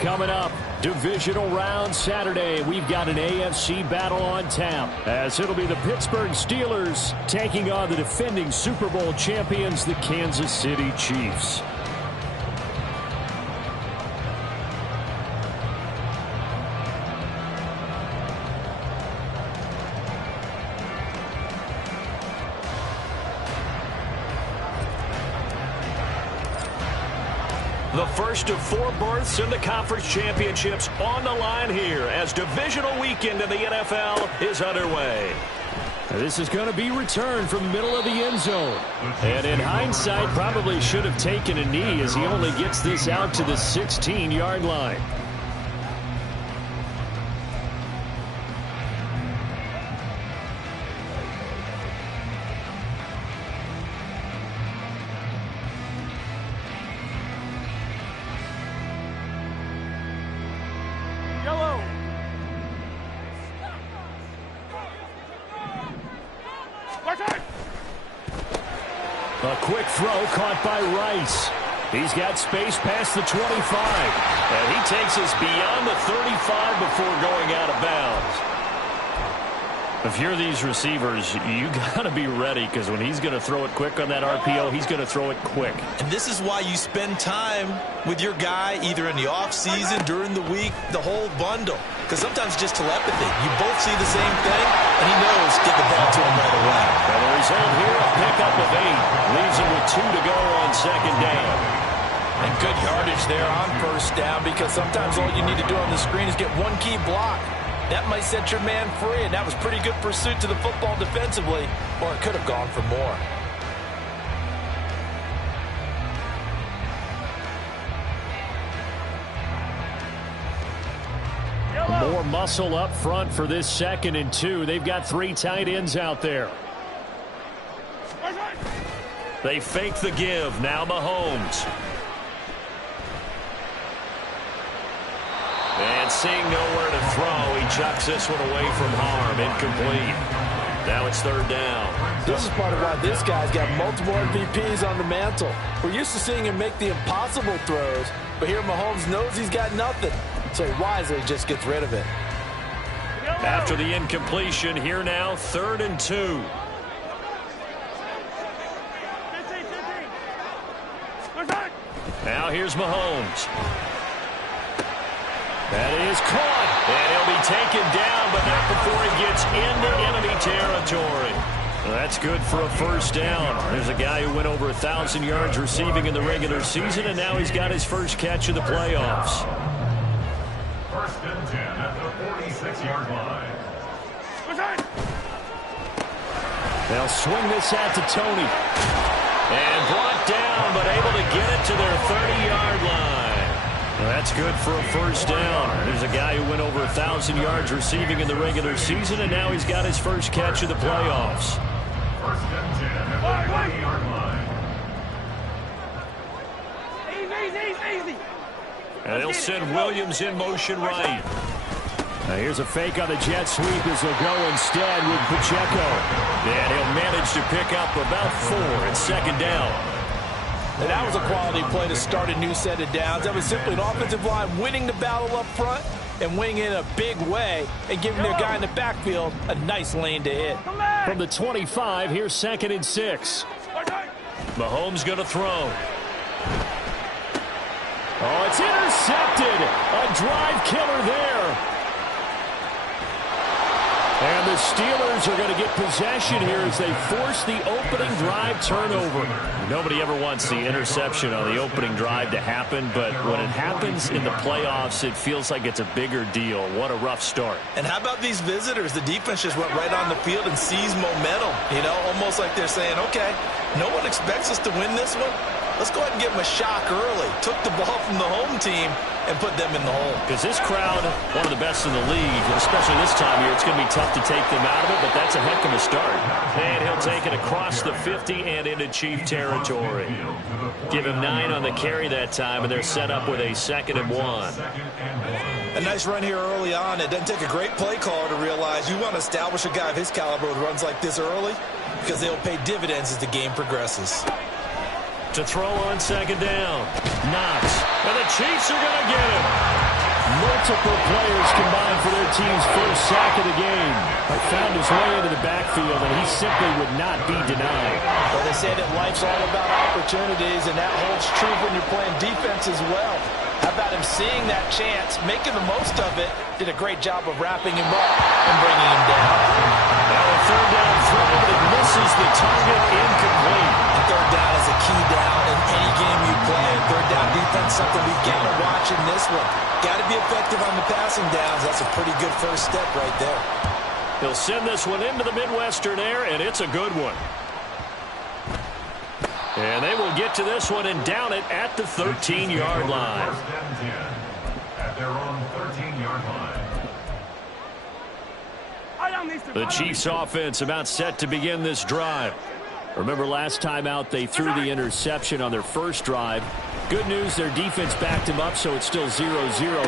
Coming up, divisional round Saturday. We've got an AFC battle on tap, as it'll be the Pittsburgh Steelers taking on the defending Super Bowl champions, the Kansas City Chiefs. The first of 4 berths in the conference championships on the line here as divisional weekend in the NFL is underway. This is going to be returned from the middle of the end zone. And in hindsight, probably should have taken a knee as he only gets this out to the 16-yard line. A quick throw caught by Rice. He's got space past the 25. And he takes us beyond the 35 before going out of bounds. If you're these receivers, you got to be ready, because when he's going to throw it quick on that RPO, he's going to throw it quick. And this is why you spend time with your guy either in the offseason, during the week, the whole bundle. Because sometimes just telepathy. You both see the same thing, and he knows get the ball to him right away. And the result here, a pickup of 8. Leaves him with 2 to go on second down. And good yardage there on first down, because sometimes all you need to do on the screen is get one key block. That might set your man free, and that was pretty good pursuit to the football defensively, or it could have gone for more. More muscle up front for this 2nd and 2. They've got 3 tight ends out there. They fake the give. Now Mahomes. And seeing nowhere to throw, he chucks this one away from harm. Incomplete. Now it's 3rd down. This is part of why this guy's got multiple MVPs on the mantle. We're used to seeing him make the impossible throws, but here Mahomes knows he's got nothing, so he wisely just gets rid of it. After the incompletion, here now, 3rd and 2. Now here's Mahomes. That is caught, and he'll be taken down, but not before he gets into enemy territory. Well, that's good for a 1st down. There's a guy who went over 1,000 yards receiving in the regular season, and now he's got his first catch of the playoffs. 1st and 10 at the 46-yard line. They'll swing this out to Tony. And brought down, but able to get it to their 30-yard line. Well, that's good for a 1st down. There's a guy who went over 1,000 yards receiving in the regular season, and now he's got his first catch of the playoffs. 1st and 10 at the 20-yard line. Easy. And they'll send Williams in motion right. Now here's a fake on the jet sweep as they'll go instead with Pacheco. And he'll manage to pick up about 4 at 2nd down. And that was a quality play to start a new set of downs. That was simply an offensive line winning the battle up front and winning in a big way and giving their guy in the backfield a nice lane to hit. From the 25, here's 2nd and 6. Mahomes going to throw. Oh, it's intercepted. A drive killer there. And the Steelers are going to get possession here as they force the opening drive turnover. Nobody ever wants the interception on the opening drive to happen, but when it happens in the playoffs, it feels like it's a bigger deal. What a rough start. And how about these visitors? The defense just went right on the field and seized momentum. You know, almost like they're saying, okay, no one expects us to win this one. Let's go ahead and give them a shock early. Took the ball from the home team and put them in the hole. Because this crowd, one of the best in the league, especially this time of year, it's going to be tough to take them out of it, but that's a heck of a start. And he'll take it across the 50 and into Chief territory. Give him 9 on the carry that time, and they're set up with a 2nd and 1. A nice run here early on. It doesn't take a great play caller to realize you want to establish a guy of his caliber who runs like this early, because they'll pay dividends as the game progresses. To throw on 2nd down. Knox. And the Chiefs are going to get him. Multiple players combined for their team's first sack of the game. But found his way into the backfield, and he simply would not be denied. Well, they say that life's all about opportunities, and that holds true when you're playing defense as well. How about him seeing that chance, making the most of it, did a great job of wrapping him up and bringing him down. Now a third down throw, but it misses the target, incomplete. And third down is a key down in any game you play. Third down defense, something we've got to watch in this one. Got to be effective on the passing downs. That's a pretty good first step right there. He'll send this one into the Midwestern air, and it's a good one. And they will get to this one and down it at the 13-yard line. First and 10 at their own 13-yard line. The Chiefs offense about set to begin this drive. Remember last time out they threw the interception on their first drive. Good news, their defense backed them up, so it's still 0-0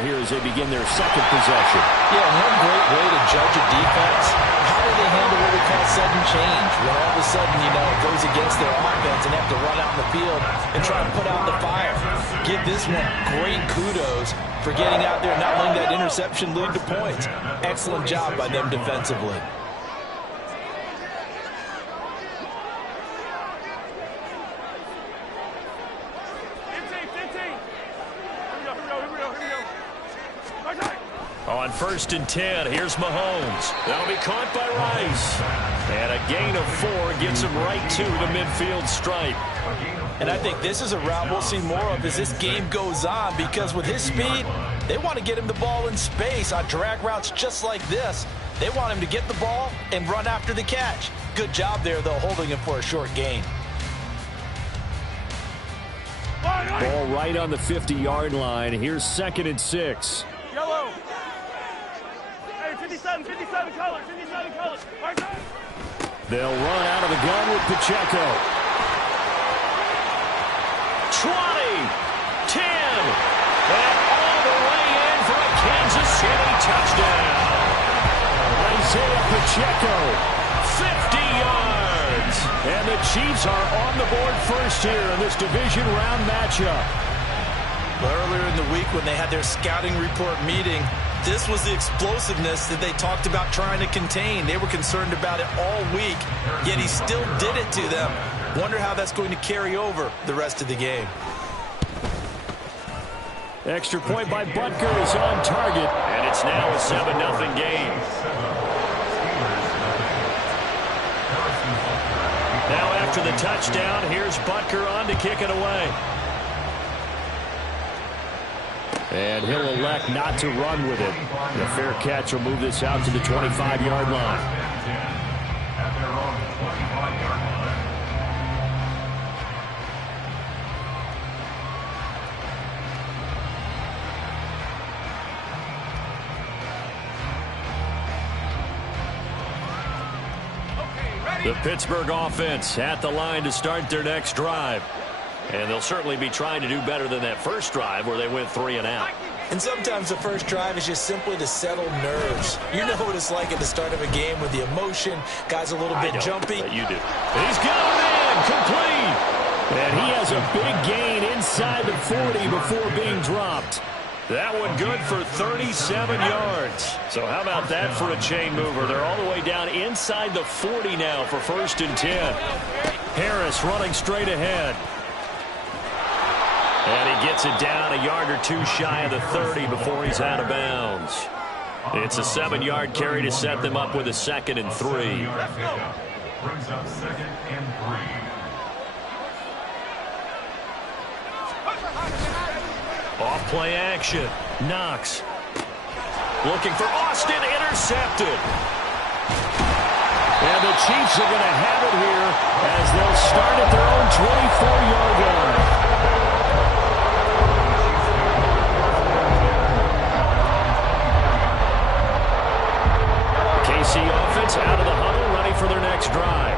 here as they begin their second possession. Yeah, one great way to judge a defense, how do they handle what we call sudden change? When all of a sudden, it goes against their offense and have to run out in the field and try to put out the fire. Give this one great kudos for getting out there and not letting that interception lead to points. Excellent job by them defensively. On first and 10, here's Mahomes. That'll be caught by Rice. And a gain of 4 gets him right to the midfield stripe. And I think this is a route we'll see more of as this game goes on, because with his speed, they want to get him the ball in space on drag routes just like this. They want him to get the ball and run after the catch. Good job there, though, holding him for a short gain. Ball right on the 50-yard line. Here's 2nd and 6. Yellow. Hey, 57 colors, 57 colors. They'll run out of the gun with Pacheco. 20, 10, and all the way in for a Kansas City touchdown. Isaiah Pacheco, 50 yards. and the Chiefs are on the board first here in this division round matchup. Earlier in the week when they had their scouting report meeting, this was the explosiveness that they talked about trying to contain. They were concerned about it all week, yet he still did it to them. Wonder how that's going to carry over the rest of the game. Extra point by Butker is on target. And it's now a 7-0 game. Now after the touchdown, here's Butker on to kick it away. And he'll elect not to run with it. The fair catch will move this out to the 25-yard line. At their own 25-yard line. The Pittsburgh offense at the line to start their next drive. And they'll certainly be trying to do better than that first drive where they went 3 and out. And sometimes the first drive is just simply to settle nerves. You know what it's like at the start of a game with the emotion, guys a little bit jumpy. But you do. He's got him in, complete. And he has a big gain inside the 40 before being dropped. That one good for 37 yards. So how about that for a chain mover? They're all the way down inside the 40 now for 1st and 10. Harris running straight ahead. And he gets it down a yard or two shy of the 30 before he's out of bounds. It's a 7-yard carry to set them up with a 2nd and 3. Brings up 2nd and 3. Off play action. Knox. Looking for Austin. Intercepted. And the Chiefs are going to have it here as they'll start at their own 24-yard line. KC offense out of the huddle, ready for their next drive.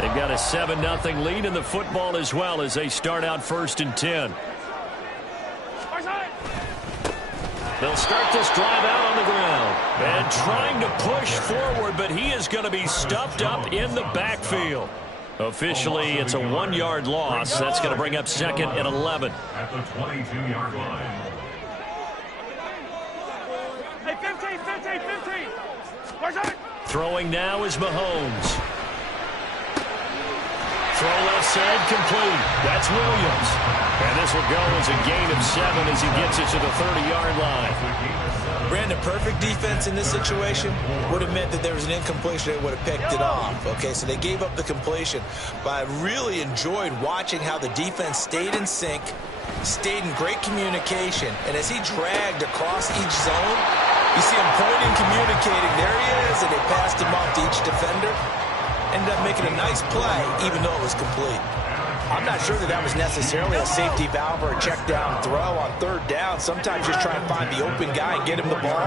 They've got a 7-0 lead in the football as well as they start out 1st and 10. They'll start this drive out on the ground. And trying to push forward, but he is going to be stuffed up in the backfield. Officially, it's a 1-yard loss. That's going to bring up 2nd and 11. At the 22-yard line. 15. Watch out. Throwing now is Mahomes. Throw left side complete. That's Williams. And this will go as a gain of 7 as he gets it to the 30-yard line. Brandon, perfect defense in this situation would have meant that there was an incompletion. They would have picked it off. Okay, so they gave up the completion. But I really enjoyed watching how the defense stayed in sync, stayed in great communication. And as he dragged across each zone, you see him pointing, communicating. There he is, and they passed him off to each defender. Ended up making a nice play, even though it was complete. I'm not sure that that was necessarily a safety valve or a check down throw on third down. Sometimes just try and find the open guy and get him the ball.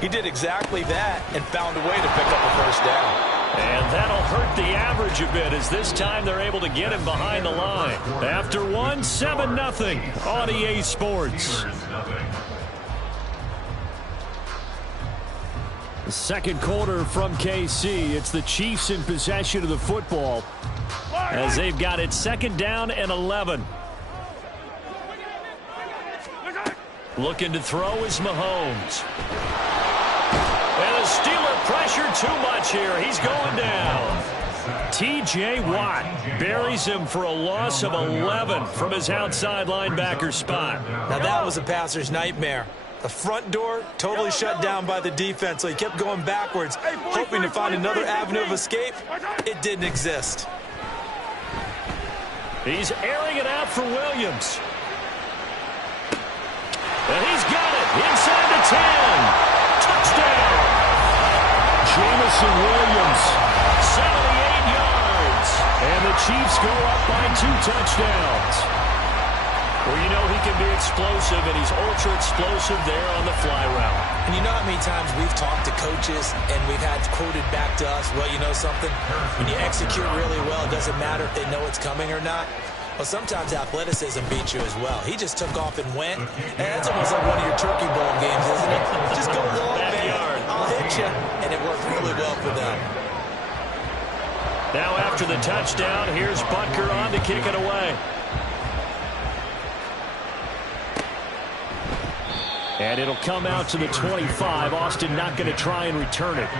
He did exactly that and found a way to pick up a first down. And that'll hurt the average a bit as this time they're able to get him behind the line. After one, 7-0 on EA Sports. The second quarter from KC. It's the Chiefs in possession of the football as they've got it 2nd down and 11. Looking to throw is Mahomes. And the Steeler pressure too much here. He's going down. T.J. Watt buries him for a loss of 11 from his outside linebacker spot. Now that was a passer's nightmare. The front door totally shut down by the defense, so he kept going backwards, hoping to find another avenue of escape. It didn't exist. He's airing it out for Williams. And he's got it inside the 10. Touchdown. Jameson Williams, 78 yards. And the Chiefs go up by 2 touchdowns. Well, you know he can be explosive, and he's ultra-explosive there on the fly route. And you know how many times we've talked to coaches and we've had quoted back to us, well, you know something? When you execute really well, it doesn't matter if they know it's coming or not. Well, sometimes athleticism beats you as well. He just took off and went. And that's almost like one of your Turkey Bowl games, isn't it? Just go long, man. I'll hit you. And it worked really well for them. Now after the touchdown, here's Butker on to kick it away. And it'll come out to the 25. Austin not going to try and return it.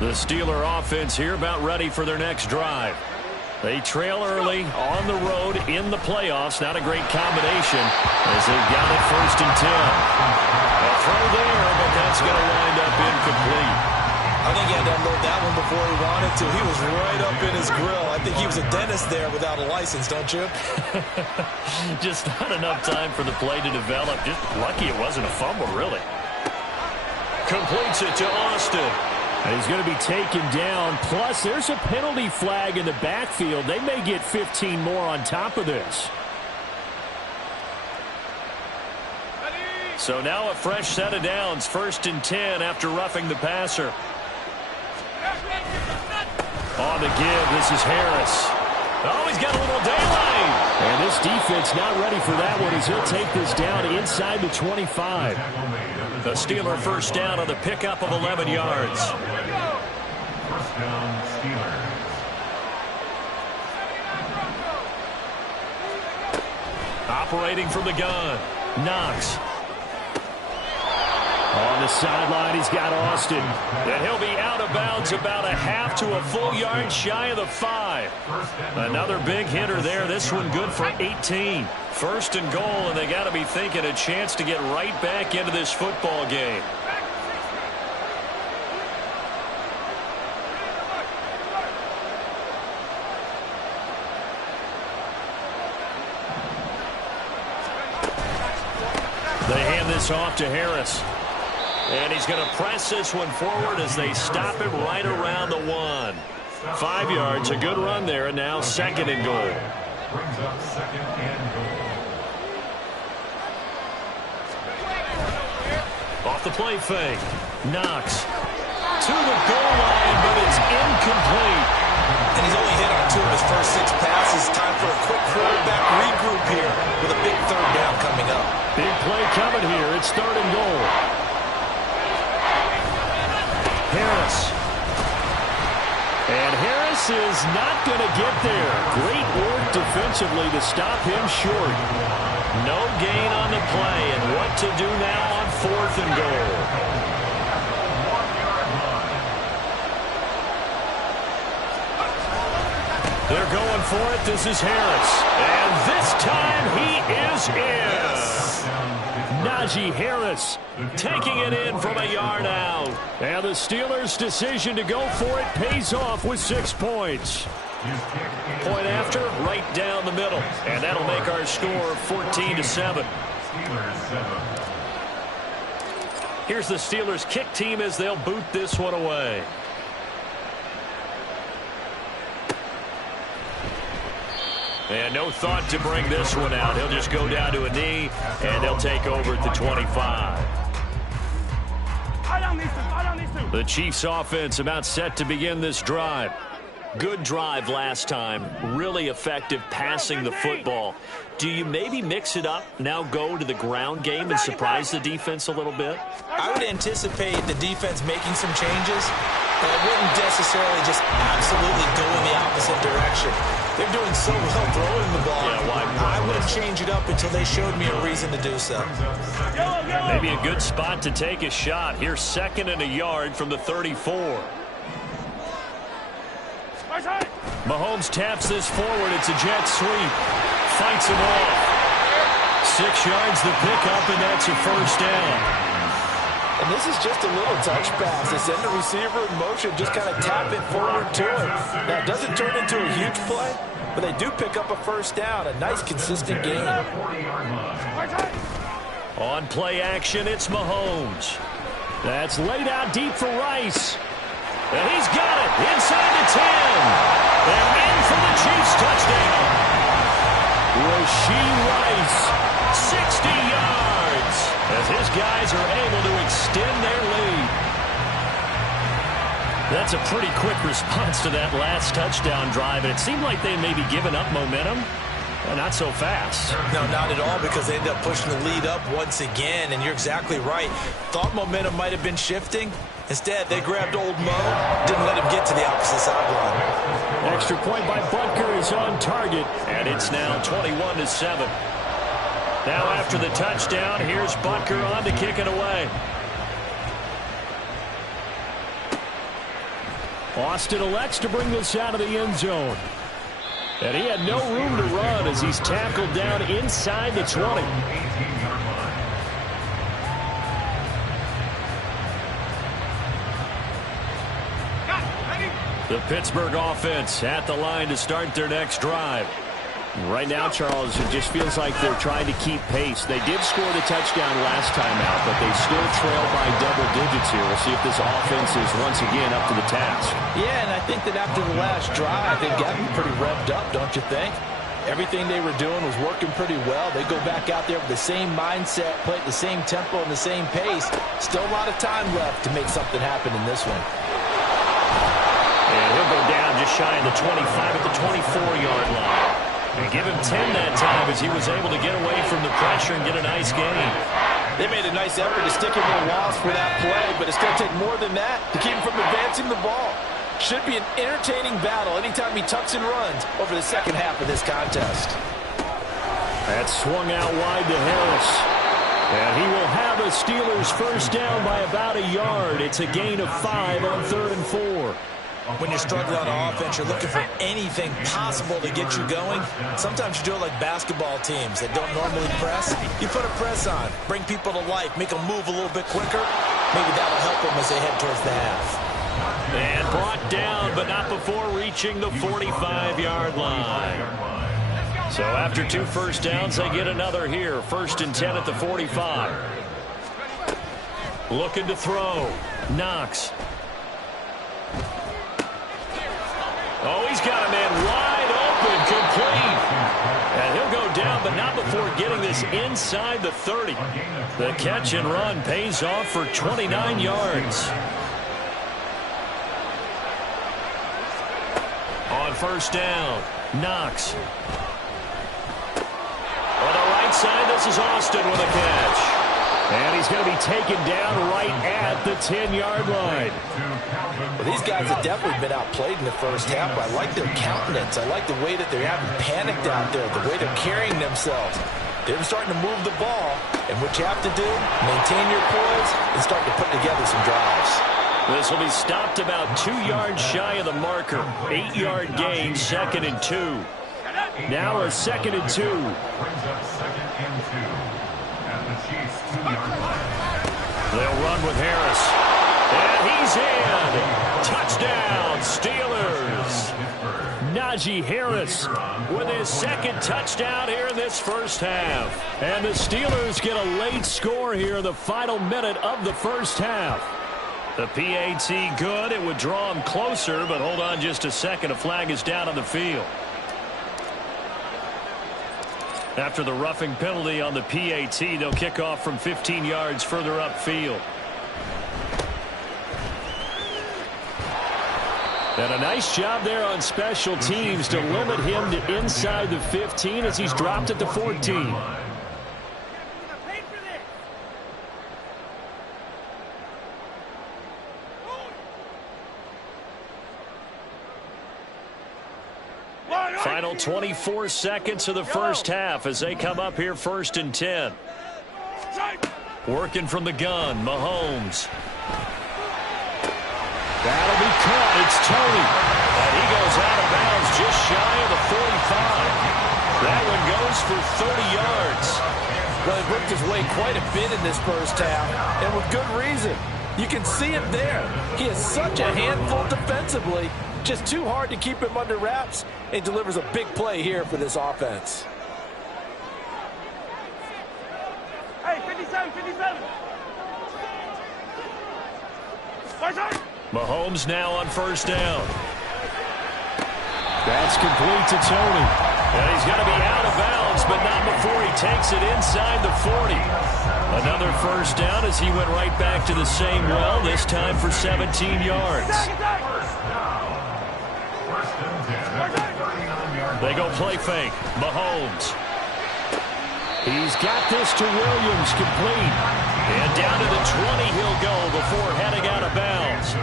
The Steeler offense here about ready for their next drive. They trail early on the road in the playoffs. Not a great combination as they've got it 1st and 10. A throw there, but that's going to wind up incomplete. I think he had to unload that one before he wanted to. He was right up in his grill. I think he was a dentist there without a license, don't you? Just not enough time for the play to develop. Just lucky it wasn't a fumble, really. Completes it to Austin. And he's going to be taken down. Plus, there's a penalty flag in the backfield. They may get 15 more on top of this. So now a fresh set of downs. 1st and 10 after roughing the passer. On the give, this is Harris. Oh, he's got a little daylight. And this defense not ready for that one as he'll take this down inside the 25. The Steeler 1st down on the pickup of 11 yards. 1st down, Steelers. Operating from the gun, Knox. On the sideline, he's got Austin. And he'll be out of bounds about a half to a full yard shy of the 5. Another big hitter there. This one good for 18. 1st and goal, and they got to be thinking a chance to get right back into this football game. They hand this off to Harris. And he's going to press this one forward as they stop him right around the 1. 5 yards, a good run there, and now 2nd and goal. Brings up 2nd and goal. Off the play fake. Knox to the goal line, but it's incomplete. And he's only hit on 2 of his first 6 passes. Time for a quick quarterback regroup here with a big 3rd down coming up. Big play coming here. It's 3rd and goal. Harris. And Harris pass is not going to get there. Great work defensively to stop him short. No gain on the play, and what to do now on 4th and goal. They're going for it. This is Harris. And this time he is in. Najee Harris taking it in from a yard out. And the Steelers' decision to go for it pays off with 6 points. Point after, right down the middle. And that'll make our score 14-7. Here's the Steelers' kick team as they'll boot this one away. And no thought to bring this one out. He'll just go down to a knee, and they'll take over at the 25. The Chiefs' offense about set to begin this drive. Good drive last time. Really effective passing the football. Do you maybe mix it up, now go to the ground game and surprise the defense a little bit? I would anticipate the defense making some changes, but I wouldn't necessarily just absolutely go in the opposite direction. They're doing so well throwing the ball. Yeah, I wouldn't change it up until they showed me a reason to do so. Maybe a good spot to take a shot. Here's 2nd and a yard from the 34. Mahomes taps this forward. It's a jet sweep. Fights him off. 6 yards the pickup, and that's a first down. And this is just a little touch pass. They send the receiver in motion, just kind of tap it forward to him. Now, it doesn't turn into a huge play, but they do pick up a first down. A nice, consistent gain. On play action, it's Mahomes. That's laid out deep for Rice. And he's got it inside the 10. And in for the Chiefs touchdown. Rashee Rice, 60 yards, as his guys are able to extend their lead. That's a pretty quick response to that last touchdown drive, and it seemed like they may be giving up momentum. Not so fast. No, not at all, because they end up pushing the lead up once again, and you're exactly right. Thought momentum might have been shifting. Instead, they grabbed old Mo, didn't let him get to the opposite sideline. Extra point by Butker is on target. And it's now 21-7. Now after the touchdown, here's Butker on to kick it away. Austin elects to bring this out of the end zone. And he had no room to run as he's tackled down inside the 20. The Pittsburgh offense at the line to start their next drive. Right now, Charles, it just feels like they're trying to keep pace. They did score the touchdown last time out, but they still trail by double digits here. We'll see if this offense is once again up to the task. Yeah, and I think that after the last drive, they've gotten pretty revved up, don't you think? Everything they were doing was working pretty well. They go back out there with the same mindset, play at the same tempo and the same pace. Still a lot of time left to make something happen in this one. And he'll go down just shy of the 25 at the 24-yard line. And give him 10 that time as he was able to get away from the pressure and get a nice gain. They made a nice effort to stick him in a loss for that play, but it's going to take more than that to keep him from advancing the ball. Should be an entertaining battle anytime he tucks and runs over the second half of this contest. That swung out wide to Harris. And he will have a Steelers first down by about a yard. It's a gain of 5 on 3rd and 4. When you're struggling on offense, you're looking for anything possible to get you going. Sometimes you do it like basketball teams that don't normally press. You put a press on, bring people to life, make them move a little bit quicker. Maybe that'll help them as they head towards the half. And brought down, but not before reaching the 45-yard line. So after 2 first downs, they get another here. 1st and 10 at the 45. Looking to throw. Knox. Oh, he's got a man wide open, complete. And he'll go down, but not before getting this inside the 30. The catch and run pays off for 29 yards. On 1st down, Knox. On the right side, this is Austin with a catch. And he's going to be taken down right at the 10-yard line. Well, these guys have definitely been outplayed in the first half. I like their countenance. I like the way that they're having panicked out there, the way they're carrying themselves. They're starting to move the ball, and what you have to do, maintain your poise and start to put together some drives. This will be stopped about 2 yards shy of the marker. 8-yard gain, 2nd and 2. Now a 2nd and 2. Brings up 2nd and 2. At the Chiefs' 2-yard line. They'll run with Harris. And he's in. Touchdown, Steelers. Najee Harris with his 2nd touchdown here in this first half. And the Steelers get a late score here in the final minute of the first half. The PAT good. It would draw him closer, but hold on just a second. A flag is down on the field. After the roughing penalty on the PAT, they'll kick off from 15 yards further upfield. And a nice job there on special teams to limit him to inside the 15 as he's dropped at the 14. Final 24 seconds of the first half as they come up here 1st and 10. Working from the gun, Mahomes. That'll be caught. It's Tony. And he goes out of bounds just shy of the 45. That one goes for 30 yards. Well, he worked his way quite a bit in this first half, and with good reason. You can see it there. He is such a handful defensively. Just too hard to keep him under wraps. It delivers a big play here for this offense. Hey, 57, 57. Mahomes now on 1st down. That's complete to Tony. And he's going to be out of bounds, but not before he takes it inside the 40. Another 1st down as he went right back to the same well, this time for 17 yards. They go play fake. Mahomes. He's got this to Williams, complete. And down to the 20 he'll go before heading out of bounds.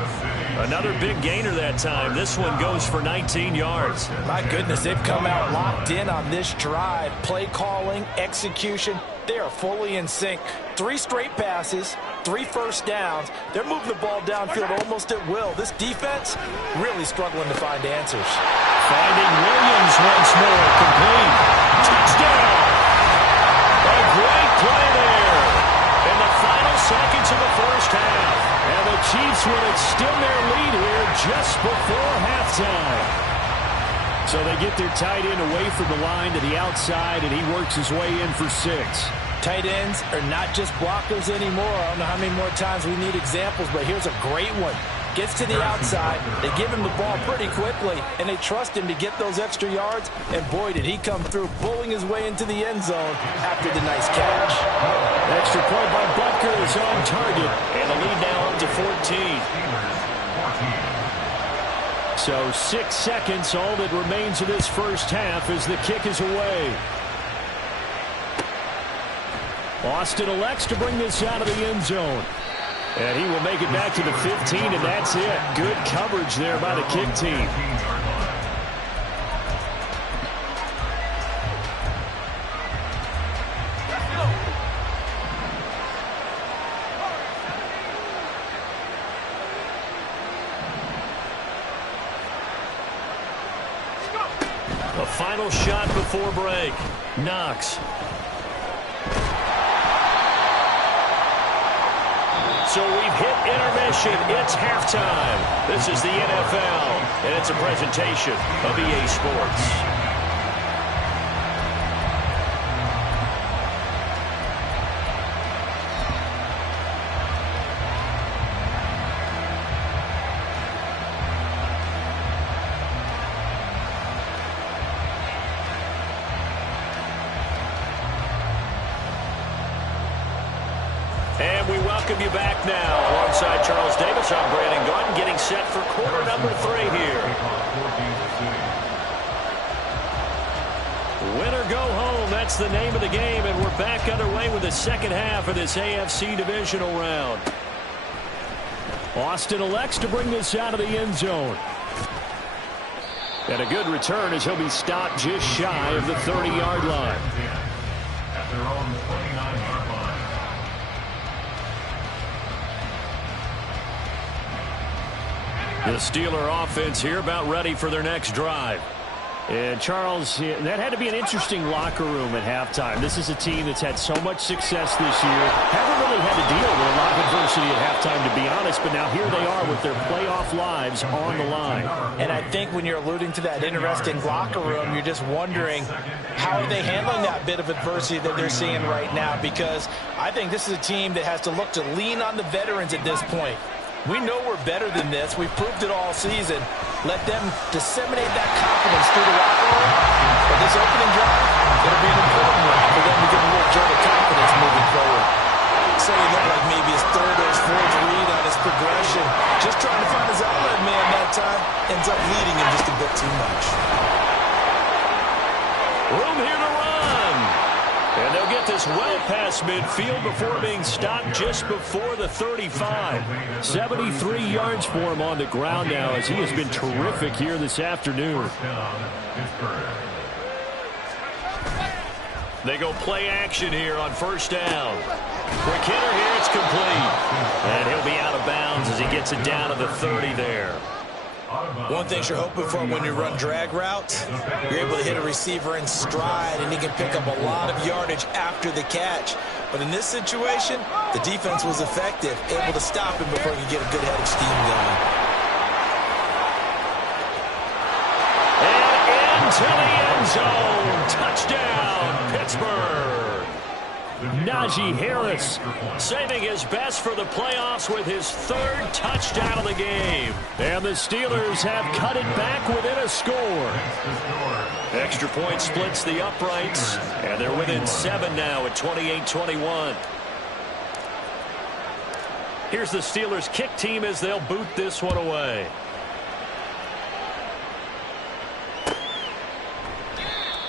Another big gainer that time. This one goes for 19 yards. My goodness, they've come out locked in on this drive. Play calling, execution, they are fully in sync. 3 straight passes, 3 first downs. They're moving the ball downfield almost at will. This defense really struggling to find answers. Finding Williams once more, complete. Touchdown! A great play there in the final seconds of the first half. And the Chiefs will extend their lead here just before halftime. So they get their tight end away from the line to the outside, and he works his way in for 6. Tight ends are not just blockers anymore. I don't know how many more times we need examples, but here's a great one. Gets to the outside, they give him the ball pretty quickly, and they trust him to get those extra yards, and boy, did he come through, pulling his way into the end zone after the nice catch. Extra point by Butker is on target. And the lead now up to 14. So 6 seconds, all that remains of this first half as the kick is away. Austin elects to bring this out of the end zone. And he will make it back to the 15, and that's it. Good coverage there by the kick team. A final shot before break. Knox. So we've hit intermission. It's halftime. This is the NFL, and it's a presentation of EA Sports. And we welcome you back now. Alongside Charles Davis, I'm Brandon Gaudin, getting set for quarter number 3 here. Win or go home, that's the name of the game, and we're back underway with the second half of this AFC divisional round. Austin elects to bring this out of the end zone. And a good return as he'll be stopped just shy of the 30-yard line. At their own 29-yard line. The Steeler offense here about ready for their next drive. And, Charles, that had to be an interesting locker room at halftime. This is a team that's had so much success this year. Haven't really had to deal with a lot of adversity at halftime, to be honest, but now here they are with their playoff lives on the line. And I think when you're alluding to that interesting locker room, you're just wondering how are they handling that bit of adversity that they're seeing right now, because I think this is a team that has to look to lean on the veterans at this point. We know we're better than this. We've proved it all season. Let them disseminate that confidence through the locker room. But this opening drive, it'll be an important one for them to get a little jolt of confidence moving forward. So he looked like maybe his third or his fourth read on his progression. Just trying to find his outlet man that time. Ends up leading him just a bit too much. Room here to run. And they'll get this well past midfield before being stopped just before the 35. 73 yards for him on the ground now, as he has been terrific here this afternoon. They go play action here on first down. Quick hitter here, it's complete. And he'll be out of bounds as he gets it down to the 30 there. One thing you're hoping for when you run drag routes, you're able to hit a receiver in stride, and he can pick up a lot of yardage after the catch. But in this situation, the defense was effective, able to stop him before he could get a good head of steam going. And into the end zone. Touchdown, Pittsburgh. Najee Harris saving his best for the playoffs with his third touchdown of the game. And the Steelers have cut it back within a score. Extra point splits the uprights, and they're within 7 now at 28-21. Here's the Steelers kick team as they'll boot this one away.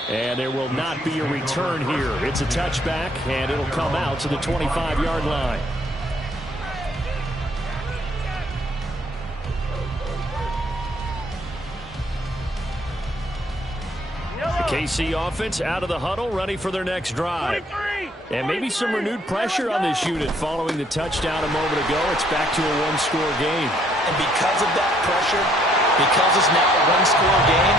And there will not be a return here. It's a touchback, and it'll come out to the 25-yard line. The KC offense out of the huddle, ready for their next drive. And maybe some renewed pressure on this unit following the touchdown a moment ago. It's back to a one-score game. And because of that pressure, because it's now a one-score game,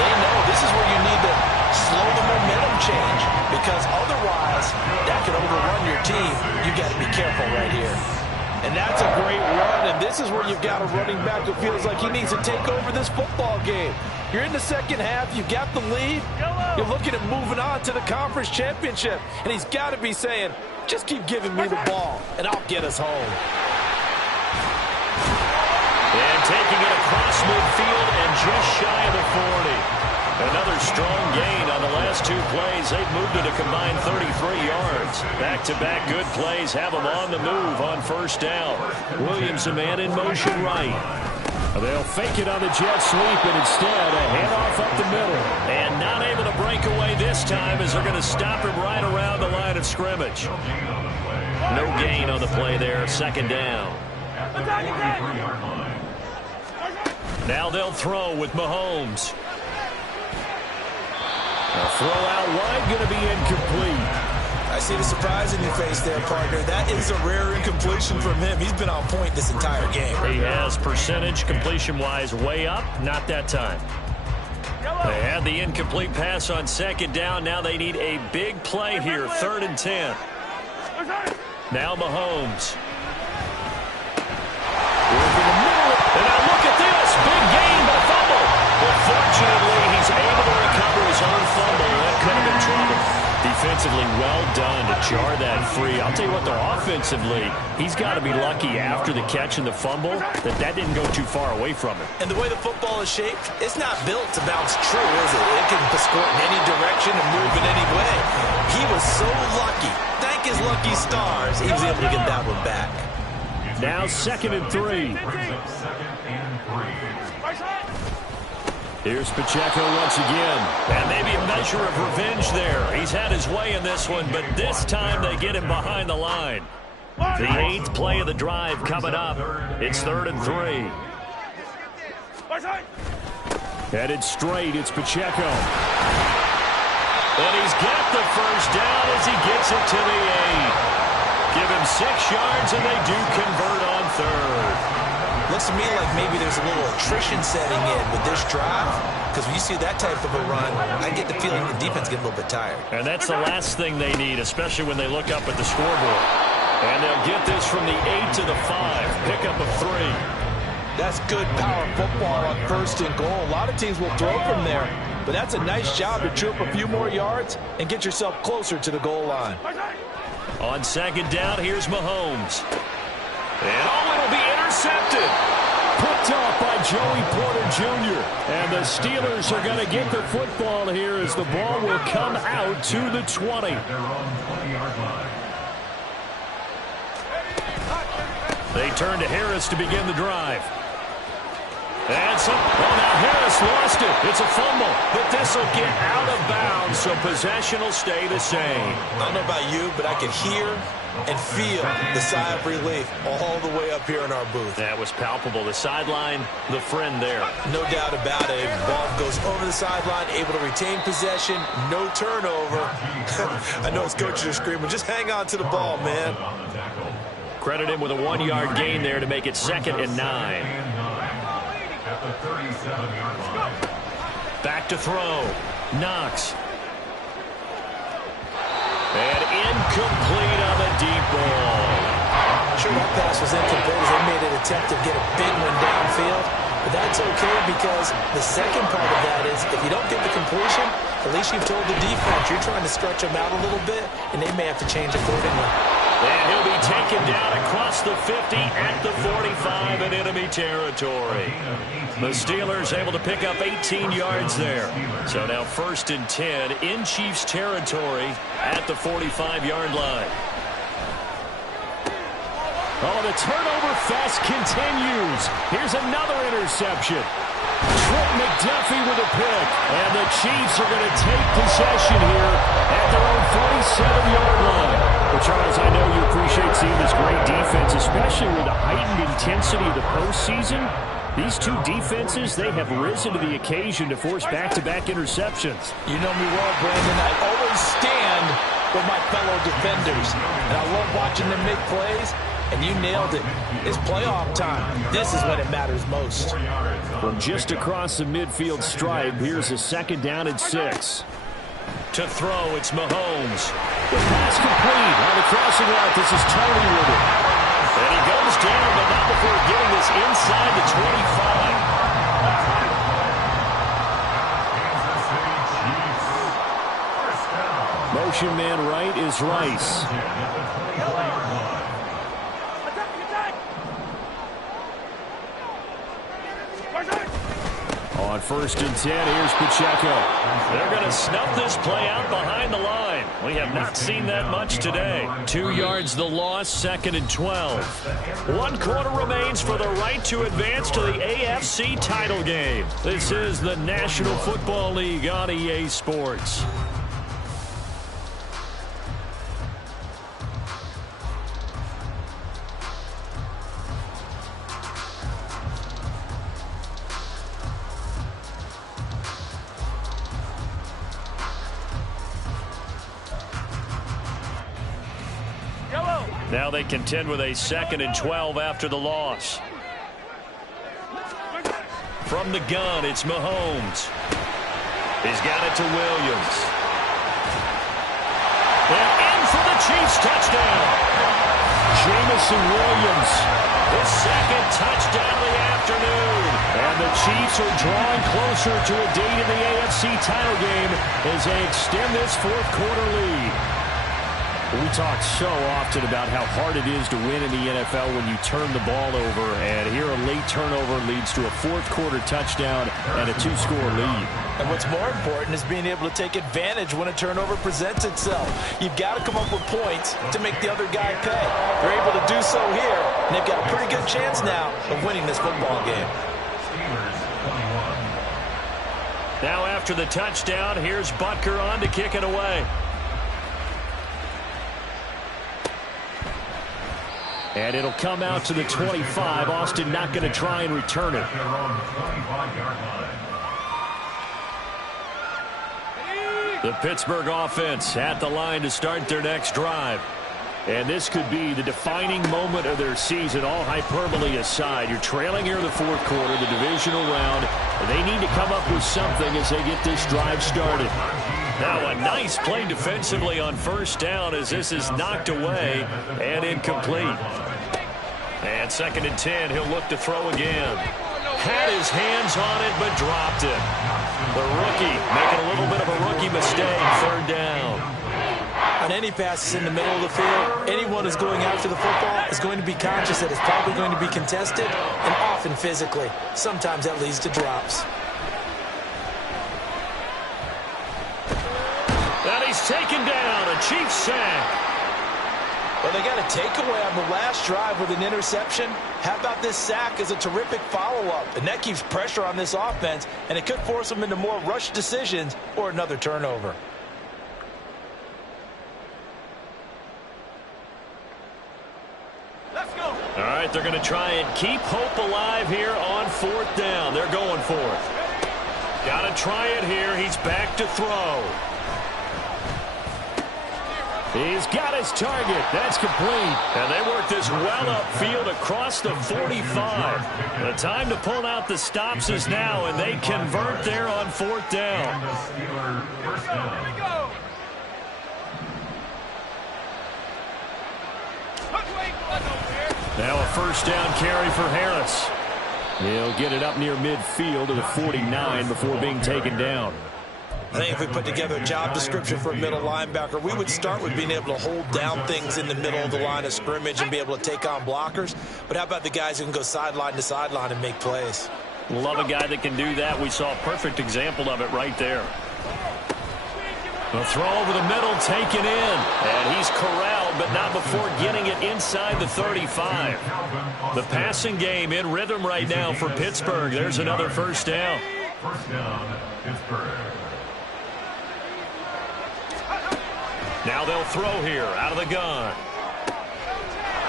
they know this is where you need to slow the momentum change, because otherwise that could overrun your team. You got to be careful right here. And that's a great run, and this is where you've got a running back who feels like he needs to take over this football game. You're in the second half, you've got the lead, you're looking at moving on to the conference championship, and he's got to be saying, just keep giving me the ball, and I'll get us home. And taking it across midfield and just shy of the 40. Another strong gain on the last 2 plays. They've moved it a combined 33 yards. Back-to-back good plays have them on the move on first down. Williams, a man in motion right. They'll fake it on the jet sweep, and instead a handoff up the middle. And not able to break away this time as they're going to stop him right around the line of scrimmage. No gain on the play there. Second down. Now they'll throw with Mahomes. A throw out wide, going to be incomplete. I see the surprise in your face there, partner. That is a rare incompletion from him. He's been on point this entire game. He has percentage completion-wise way up. Not that time. They had the incomplete pass on second down. Now they need a big play here. 3rd and 10. Now Mahomes. And now look at this. Big gain, but fumble. But fortunately, he's able to recover his own fumble. That could have been trouble. Defensively, well done to jar that free. I'll tell you what, though, offensively, he's got to be lucky after the catch and the fumble that didn't go too far away from him. And the way the football is shaped, it's not built to bounce true, is it? It can squirt in any direction and move in any way. He was so lucky. Thank his lucky stars, he was able to get that one back. Now 2nd and 3. Here's Pacheco once again. And maybe a measure of revenge there. He's had his way in this one, but this time they get him behind the line. The 8th play of the drive coming up. It's 3rd and 3. Headed straight, it's Pacheco. And he's got the first down as he gets it to the 8. Give him 6 yards, and they do convert on 3rd. Looks to me like maybe there's a little attrition setting in with this drive, because when you see that type of a run, I get the feeling the defense gets a little bit tired. And that's the last thing they need, especially when they look up at the scoreboard. And they'll get this from the 8 to the 5. Pickup of 3. That's good power football on 1st and goal. A lot of teams will throw from there, but that's a nice job to chew up a few more yards and get yourself closer to the goal line. On 2nd down, here's Mahomes. And it'll be intercepted. Picked off by Joey Porter Jr. And the Steelers are going to get the football here as the ball will come out to the 20. They turn to Harris to begin the drive. And now Harris lost it. It's a fumble, but this will get out of bounds, so possession will stay the same. I don't know about you, but I can hear and feel the sigh of relief all the way up here in our booth. That was palpable. The sideline, the friend there. No doubt about it. Ball goes over the sideline, able to retain possession, no turnover. I know his coaches are screaming, just hang on to the ball, man. Credit him with a 1-yard gain there to make it 2nd and 9. Back to throw. Knox. And incomplete on the deep ball. Sure, that pass was incomplete as they made an attempt to get a big one downfield. But that's okay because the second part of that is if you don't get the completion, at least you've told the defense you're trying to stretch them out a little bit, and they may have to change accordingly. And he'll be taken down across the 50 at the 45 in enemy territory. The Steelers able to pick up 18 yards there. So now 1st and 10 in Chiefs territory at the 45-yard line. Oh, the turnover fest continues. Here's another interception. Trent McDuffie with a pick. And the Chiefs are going to take possession here at their own 47-yard line. Well, Charles, I know you appreciate seeing this great defense, especially with the heightened intensity of the postseason. These two defenses, they have risen to the occasion to force back-to-back interceptions. You know me well, Brandon. I always stand with my fellow defenders. And I love watching them make plays. And you nailed it. It's playoff time. This is when it matters most. From just across the midfield stripe, here's a 2nd down and 6. To throw, it's Mahomes. The pass complete on the crossing route. This is Tony with it. And he goes down, but not before getting this inside the 25. Motion man right is Rice. On 1st and 10, here's Pacheco. They're going to snuff this play out behind the line. We have not seen that much today. 2 yards the loss, 2nd and 12. 1 quarter remains for the right to advance to the AFC title game. This is the National Football League on EA Sports. Now they contend with a 2nd and 12 after the loss. From the gun, it's Mahomes. He's got it to Williams. And in for the Chiefs touchdown. Jameson Williams. His 2nd touchdown of the afternoon. And the Chiefs are drawing closer to a date in the AFC title game as they extend this 4th quarter lead. We talk so often about how hard it is to win in the NFL when you turn the ball over, and here a late turnover leads to a 4th quarter touchdown and a 2-score lead. And what's more important is being able to take advantage when a turnover presents itself. You've got to come up with points to make the other guy pay. They're able to do so here, and they've got a pretty good chance now of winning this football game. Now after the touchdown, here's Butker on to kick it away. And it'll come out to the 25. Austin not going to try and return it. The Pittsburgh offense at the line to start their next drive. And this could be the defining moment of their season, all hyperbole aside. You're trailing here in the fourth quarter, the divisional round. They need to come up with something as they get this drive started. Now a nice play defensively on first down as this is knocked away and incomplete. And 2nd and 10, he'll look to throw again. Had his hands on it but dropped it. The rookie making a little bit of a rookie mistake, 3rd down. On any passes in the middle of the field, anyone who's going after the football is going to be conscious that it's probably going to be contested and often physically. Sometimes that leads to drops. And he's taken down, a Chiefs sack. Well, they got a takeaway on the last drive with an interception. How about this sack as a terrific follow-up? And that keeps pressure on this offense, and it could force them into more rush decisions or another turnover. All right, they're going to try and keep hope alive here on 4th down. They're going for it. Got to try it here. He's back to throw. He's got his target. That's complete. And they work this well upfield across the 45. The time to pull out the stops is now, and they convert there on 4th down. Now a 1st down carry for Harris. He'll get it up near midfield to the 49 before being taken down. I think if we put together a job description for a middle linebacker, we would start with being able to hold down things in the middle of the line of scrimmage and be able to take on blockers. But how about the guys who can go sideline to sideline and make plays? Love a guy that can do that. We saw a perfect example of it right there. A throw over the middle, taken in. And he's corralled, but not before getting it inside the 35. The passing game in rhythm right now for Pittsburgh. There's another 1st down. 1st down, Pittsburgh. Now they'll throw here out of the gun.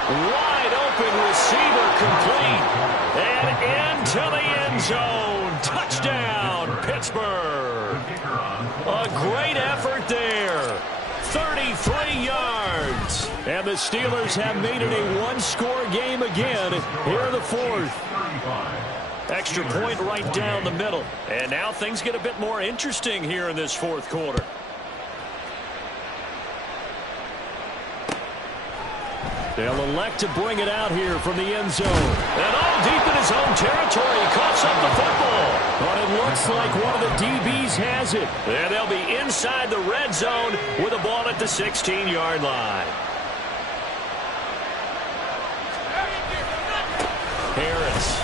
Wide open receiver complete. And into the end zone. Touchdown, Pittsburgh. A great effort there. 33 yards. And the Steelers have made it a one-score game again here in the 4th. Extra point right down the middle. And now things get a bit more interesting here in this 4th quarter. They'll elect to bring it out here from the end zone. And all deep in his own territory. Coughs up the football. But it looks like one of the DBs has it. And they'll be inside the red zone with a ball at the 16-yard line. Harris.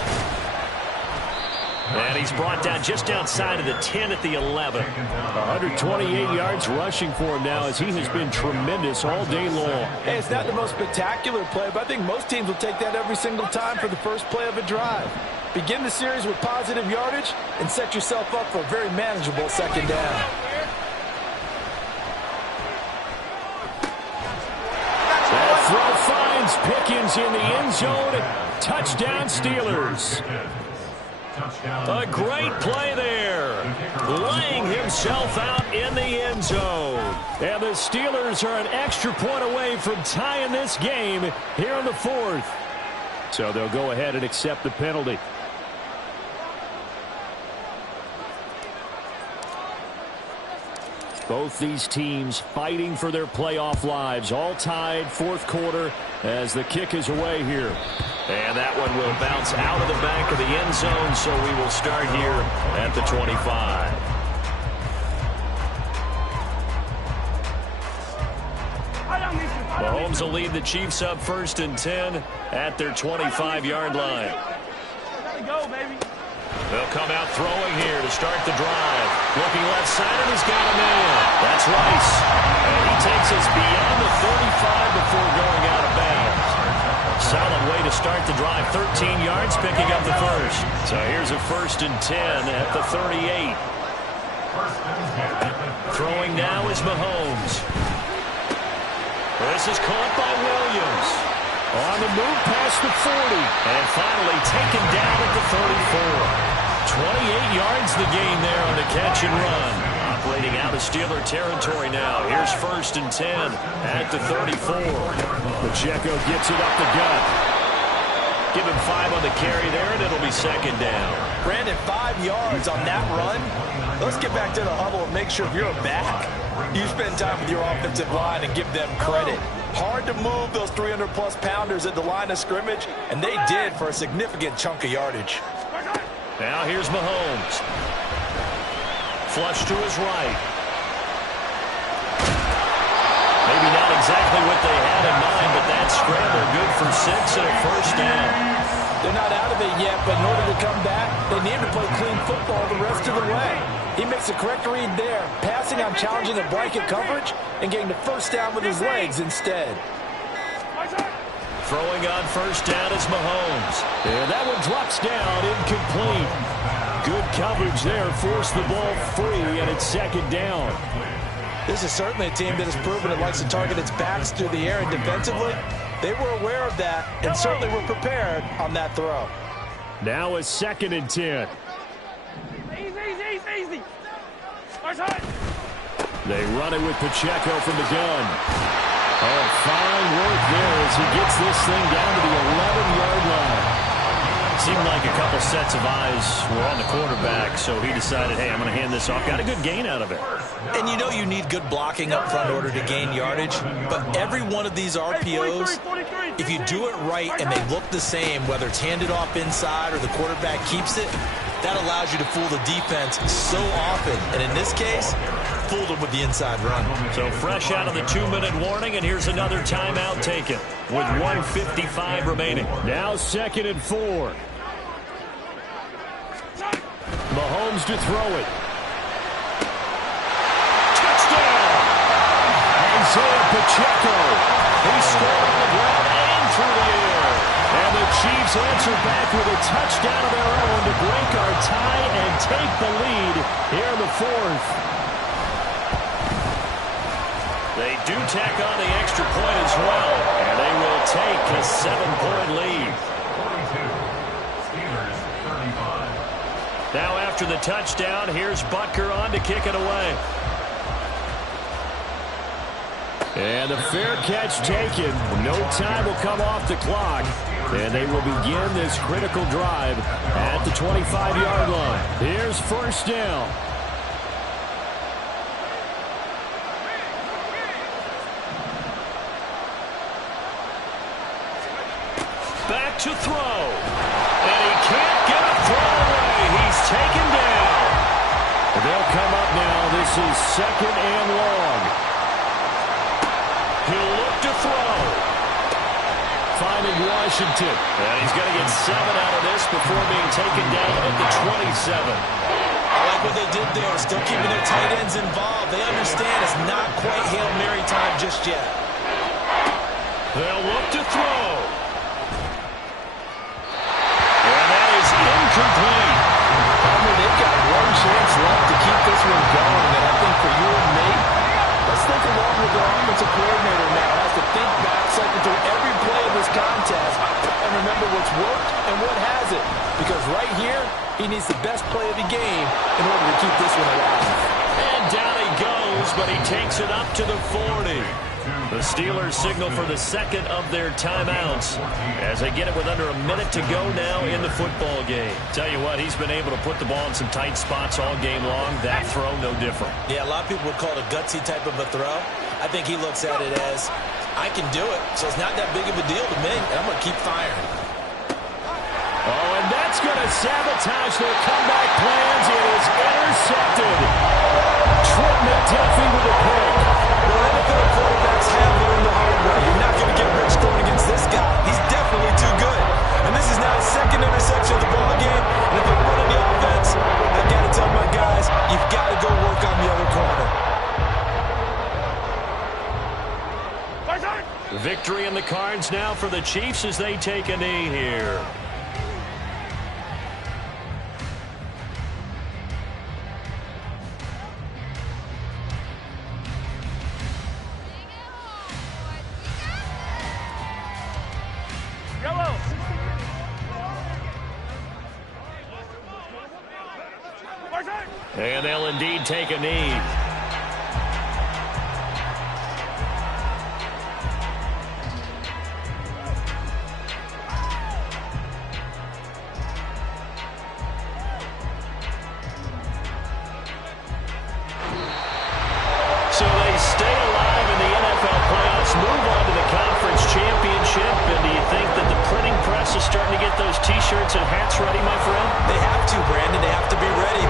And he's brought down just outside of the 10 at the 11. 128 yards rushing for him now as he has been tremendous all day long. Hey, it's not the most spectacular play, but I think most teams will take that every single time for the first play of a drive. Begin the series with positive yardage and set yourself up for a very manageable 2nd down. That throw finds Pickens in the end zone. Touchdown, Steelers. A great play there. Laying himself out in the end zone. And the Steelers are an extra point away from tying this game here in the 4th. So they'll go ahead and accept the penalty. Both these teams fighting for their playoff lives. All tied, 4th quarter as the kick is away here. And that one will bounce out of the back of the end zone, so we will start here at the 25. Mahomes will lead the Chiefs up 1st and 10 at their 25-yard line. Go, baby. They'll come out throwing here to start the drive. Looking left side, and he's got a man. That's Rice. And he takes us beyond the 35 before going out of bounds. Solid way to start the drive. 13 yards, picking up the first. So here's a 1st and 10 at the 38. First and 10. Throwing now is Mahomes. This is caught by Williams. On the move past the 40. And finally taken down at the 34. 28 yards the gain there on the catch and run. Operating out of Steeler territory now. Here's first and 10 at the 34. Pacheco gets it up the gut. Give him 5 on the carry there, and it'll be second down. Brandon, 5 yards on that run. Let's get back to the huddle and make sure if you're back, you spend time with your offensive line and give them credit. Hard to move those 300-plus pounders at the line of scrimmage, and they did for a significant chunk of yardage. Now here's Mahomes. Flush to his right. Maybe not exactly what they had in mind, but that scramble good for 6 and a first down. They're not out of it yet, but in order to come back, they need to play clean football the rest of the way. He makes a correct read there, passing on challenging the blanket coverage and getting the first down with his legs instead. Throwing on first down is Mahomes. And that one drops down, incomplete. Good coverage there, forced the ball free, and it's second down. This is certainly a team that has proven it likes to target its backs through the air, and defensively, they were aware of that and certainly were prepared on that throw. Now a second and 10. Easy. They run it with Pacheco from the gun. Oh, fine work there as he gets this thing down to the 11-yard line. Seemed like a couple sets of eyes were on the quarterback, so he decided, hey, I'm going to hand this off. Got a good gain out of it. And you know you need good blocking up front in order to gain yardage, but every one of these RPOs, if you do it right and they look the same, whether it's handed off inside or the quarterback keeps it, that allows you to fool the defense so often. And in this case, fooled them with the inside run. So fresh out of the 2-minute warning, and here's another timeout taken with 1:55 remaining. Now second and 4. Mahomes to throw it. Touchdown! Isaiah Pacheco. He scored on the ground and through the air. And the Chiefs answer back with a touchdown of their own to break our tie and take the lead here in the 4th. They do tack on the extra point as well, and they will take a 7-point lead. 42. Steelers 35. Now after the touchdown, here's Butker on to kick it away. And a fair catch taken. No time will come off the clock. And they will begin this critical drive at the 25-yard line. Here's first down. Back to throw. And he can't get a throw away. He's taken down. They'll come up now. This is second and long. He'll look to throw. Finding Washington. And he's going to get 7 out of this before being taken down at the 27. I like what they did there, still keeping their tight ends involved. They understand it's not quite Hail Mary time just yet. They'll look to throw. And that is incomplete. They've got one chance left to keep this one going, and I think for you and me, let's think along with the offensive coordinator now. Has to think back, cycle through every play of this contest, and remember what's worked and what hasn't. Because right here, he needs the best play of the game in order to keep this one alive. And down he goes, but he takes it up to the 40. The Steelers signal for the second of their timeouts as they get it with under a minute to go now in the football game. Tell you what, he's been able to put the ball in some tight spots all game long. That throw, no different. Yeah, a lot of people would call it a gutsy type of a throw. I think he looks at it as, I can do it, so it's not that big of a deal to me, and I'm going to keep firing. Oh, and that's going to sabotage their comeback plans. It is intercepted. Trent McDuffie with a pick. Well, NFL quarterbacks have learned the hard way. You're not going to get rich throwing against this guy. He's definitely too good. And this is now his second interception of the ball game. And if I'm running the offense, I've got to tell my guys, you've got to go work on the other corner. Victory in the cards now for the Chiefs as they take a knee here. And they'll indeed take a knee. So they stay alive in the NFL playoffs, move on to the conference championship. And do you think that the printing press is starting to get those T-shirts and hats ready, my friend? They have to, Brandon. They have to be ready.